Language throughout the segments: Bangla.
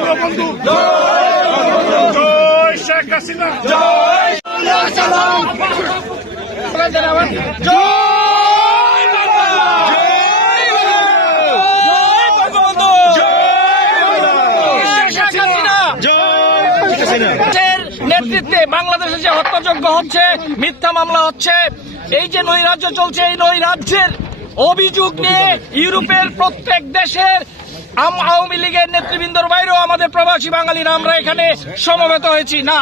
বঙ্গবন্ধু জয় শেখ হাসিনা। জয় এর নেতৃত্বে বাংলাদেশে যে হত্যাযজ্ঞ হচ্ছে মিথ্যা মামলা হচ্ছে এই যে নৈরাজ্য চলছে এই নৈরাজ্যের অভিযোগ নিয়ে ইউরোপের প্রত্যেক দেশের আওয়ামী লীগের নেতৃবৃন্দর বাইরেও আমাদের প্রবাসী বাঙালির আমরা এখানে সমবেত হয়েছি। না।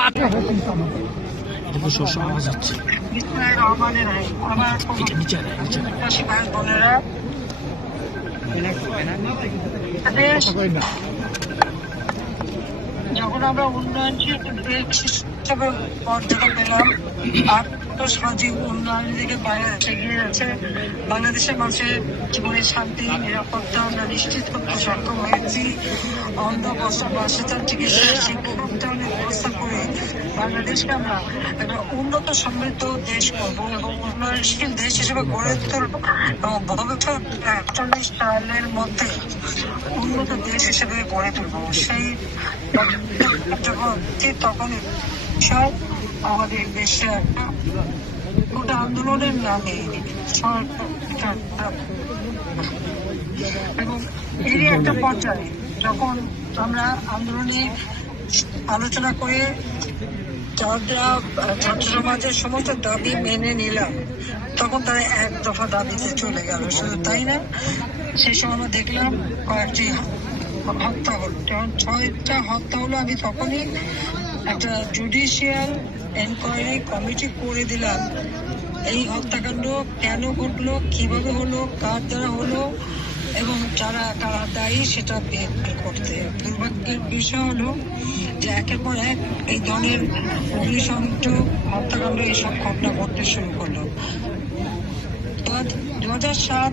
যখন আমরা উন্নয়নশীল দেশ হিসেবে মর্যাদা পেলাম, আর সামাজিক উন্নয়নের দিকে বাইরে এগিয়ে যাচ্ছে, বাংলাদেশের মানুষের জীবনের শান্তি, নিরাপত্তা আমরা নিশ্চিত করতে সক্ষম হয়েছি। অন্ধ বসা চিকিৎসা শিক্ষা উন্নয়নের ব্যবস্থা করে বাংলাদেশকে আমরা একটা উন্নত সমৃদ্ধ দেশ করব এবং উন্নয়নশীল দেশ হিসেবে গড়ে তুলবো এবং ভবিষ্যৎ একচল্লিশ সালের মধ্যে উন্নত দেশ হিসেবে গড়ে তুলবো। সেই তখনই সব আমাদের দেশে গোটা আন্দোলনের নামে এবং এরই একটা পর্যায়ে যখন আমরা আন্দোলনে আলোচনা করে ছাত্র সমাজের সমস্ত দাবি মেনে নিলাম, তখন তারা এক দফা দাবিতে চলে গেল। শুধু তাই না, সেই সময় আমরা দেখলাম কয়েকটি হত্যা হলো। যখন ছয়টা হত্যা হলো, আমি তখনই একটা জুডিশিয়াল এনকোয়ারি কমিটি করে দিলাম, এই হত্যাকাণ্ড কেন ঘটলো, কীভাবে হলো, কার দ্বারা হলো এবং যারা কারা দায়ী সেটা বের করতে। দুর্ভাগ্যের বিষয় হলো যে একের পর এক এই ধরনের অগ্নিসংযোগ হত্যাকাণ্ড এইসব ঘটনা ঘটতে শুরু করল। দু হাজার সাত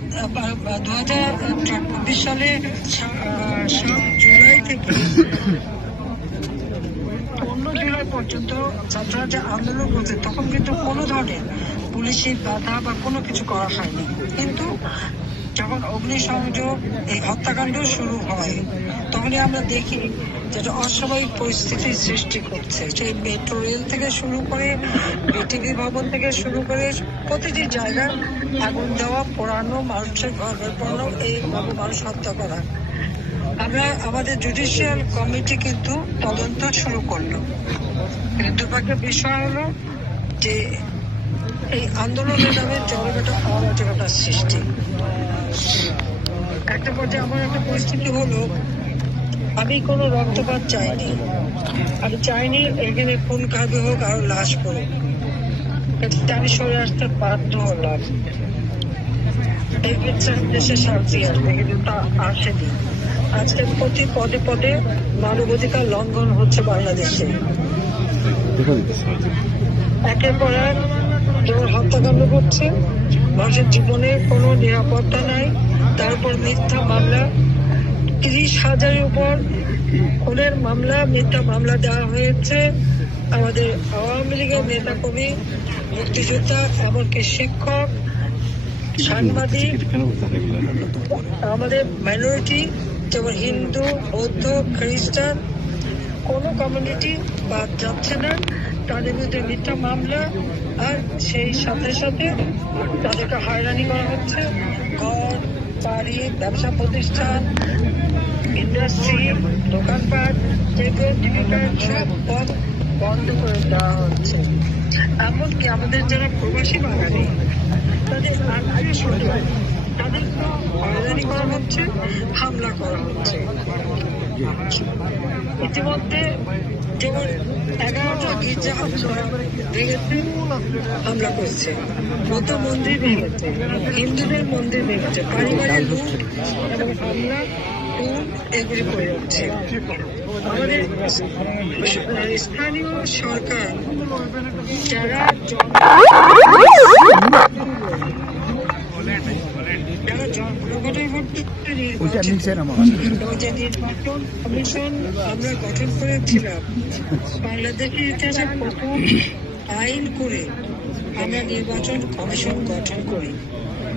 দু হাজার চব্বিশ সালের সা- আহ, সাত জুলাই থেকে পনেরো জুলাই পর্যন্ত ছাত্ররা যে আন্দোলন করছে। তখন কিন্তু কোনো ধরনের পুলিশি বাধা বা কোনো কিছু করা হয়নি। কিন্তু যখন অগ্নিসংযোগ, এই হত্যাকাণ্ড শুরু হয়, তখনই আমরা দেখি যেটা অস্বাভাবিক পরিস্থিতির সৃষ্টি করছে। সেই মেট্রো রেল থেকে শুরু করে বিটিভি ভবন থেকে শুরু করে প্রতিটি জায়গায় আগুন দেওয়া, পোড়ানো, মানুষের ঘর পোড়ানো এইভাবে মানুষ হত্যা করা। আমরা আমাদের জুডিশিয়াল কমিটি কিন্তু তদন্ত শুরু করল। কিন্তু বিষয় হলো যে এই আন্দোলনের নামে জলের অরাজকতার সৃষ্টি। একটা পর্যায়ে আমার একটা পরিস্থিতি হলো, আমি কোনো রক্তপাত চাইনি। আমি চাইনি এখানে খুন খাবে হোক আর লাশ পড়ুক। আমি সরে আসতে বাধ্য হলাম। দেশে শান্তি আসবে কিন্তু তা আসেনি। আজকে প্রতি পদে পদে মানবাধিকার লঙ্ঘন হচ্ছে বাংলাদেশে। একের পর এক হত্যাকাণ্ড করছে, মানুষের জীবনে কোনো নিরাপত্তা নাই। তারপর মিথ্যা মামলা, তিরিশ হাজারের উপর খুনের মামলা, মিথ্যা মামলা দেওয়া হয়েছে। আমাদের আওয়ামী লীগের নেতা কবি মুক্তিযোদ্ধা, এমনকি শিক্ষক, সাংবাদিক, আমাদের মাইনরিটি যেমন হিন্দু, বৌদ্ধ, খ্রিস্টান, কোনো কমিউনিটি বাদ যাচ্ছে না। তাদের বিরুদ্ধে মিথ্যা মামলা, আর সেই সাথে সাথে তাদেরকে হয়রানি করা হচ্ছে। ঘর বাড়ি ব্যবসা প্রতিষ্ঠান ইন্ডাস্ট্রি দোকানপাট থেকে জীবিকা সব পথ বন্ধ করে দেওয়া হচ্ছে। এমনকি আমাদের যারা প্রবাসী বাঙালি, তাদের আত্মীয় স্বজন তো হয়রানি করা হচ্ছে, হামলা করা হচ্ছে। ইতিমধ্যে যেমন এগারোটা গির্জা ভেঙেছে হামলা করছে। কত মন্দির ভেঙেছে হিন্দুদের মন্দির ভেঙেছে পারিবারিক লুট এবং হামলা এগুলি করে হচ্ছে আমাদের স্থানীয় সরকার যারা জনগণের মধ্যে যে নির্বাচন কমিশন আমরা গঠন করেছিলাম বাংলাদেশের ইতিহাসে প্রথম আইন করে আমরা নির্বাচন কমিশন গঠন করি।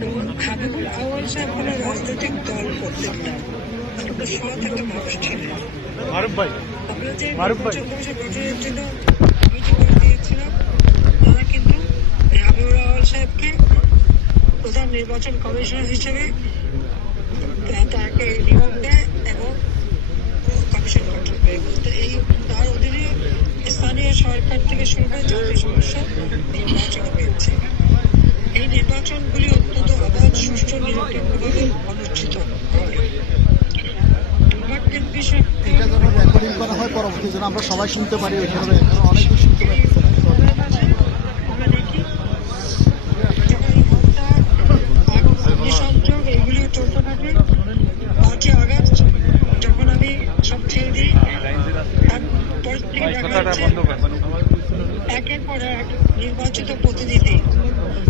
এবং হাবিবুল আওয়াল সাহেব কোনো রাজনৈতিক দল করতেন না সৎ একটা মানুষ ছিলেন। আমরা যে নির্বাচন কমিশন গঠনের জন্য কমিটি করে দিয়েছিলাম তারা কিন্তু হাবিবুল আওয়াল সাহেবকে প্রধান নির্বাচন কমিশনার হিসেবে তাকে এবং এই তার অধীনে স্থানীয় সরকার থেকে শুরু করে জাতীয় সমস্যা নির্বাচন হয়েছে এই নির্বাচনগুলি অত্যন্ত অবাধ সুষ্ঠু নিরপেক্ষভাবে অনুষ্ঠিত হয় বিষয় করা পরবর্তী আমরা সবাই শুনতে পারি ওইভাবে অনেক শুনতে পারি আমরা দেখি যখন এই হত্যা, অগ্নিসংযোগ এগুলি চলতে থাকে পাঁচই আগস্ট যখন আমি সব ছেড়ে দিই তারপর থেকে দেখা যাচ্ছে একের পর এক নির্বাচিত প্রতিনিধি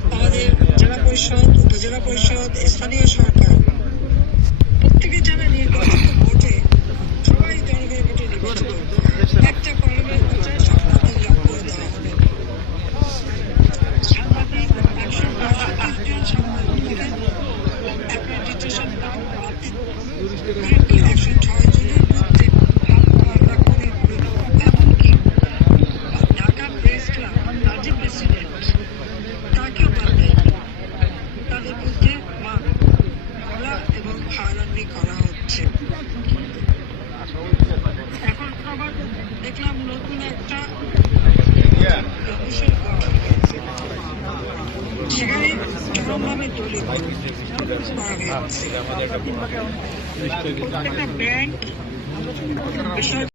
আমাদের জেলা পরিষদ উপজেলা পরিষদ স্থানীয় সরকার প্রত্যেকে যারা নির্বাচিত ভোটে সবাই জনগণের ভোটে নির্বাচিত একটা কলমের প্রচার সাংবাদিক লাভ করে দেওয়া হবে সাংবাদিক একশো বাষট্টি জন সাংবাদিকের অ্যাক্রেডিটেশন নাম বাতিল বিএনপি একশো ছয় জনের বিরুদ্ধে মামলা করে এমনকি ঢাকা প্রেস ক্লাব রাজ্য প্রেসিডেন্ট তাকেও বাদ দেয় তাদের বিরুদ্ধে মামলা এবং হয়রানি করা হচ্ছে এখন আবার দেখলাম নতুন একটা বিষয় গঠন হয়েছে। সেখানে চরমভাবে দলীয় করা হয়েছে প্রত্যেকটা ব্যাংক বিষয়